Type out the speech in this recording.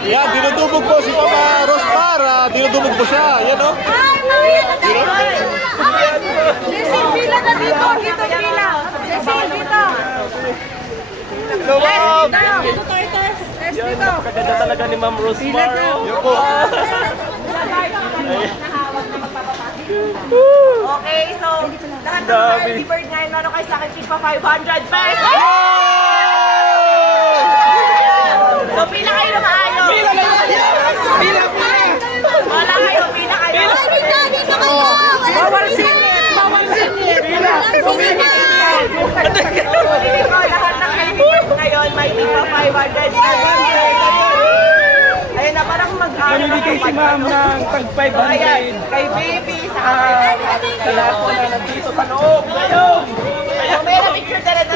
Yan, dinudubog po si Mama Rospar. Uh, dinudubog po siya. Yan oh. o. Jason, pila ka dito. Dito, pila. Jason, dito. Hello, Ma'am. Dito, Tartars. Yan, napakaganda talaga ni Ma'am Rospar. Yan po. Okay, so, lahat ng bird bird ngayon, ano kayo sa akin, tigpa 500 pesos! Lahat ng bird ngayon, may tig pa 500 pesos. Ayun na, parang mag-aaral. Namimigay si ma'am ng tag Ayan, 500. kay baby, sa kay Sa lahat na nandito sa loob. Ngayon. So, may picture talaga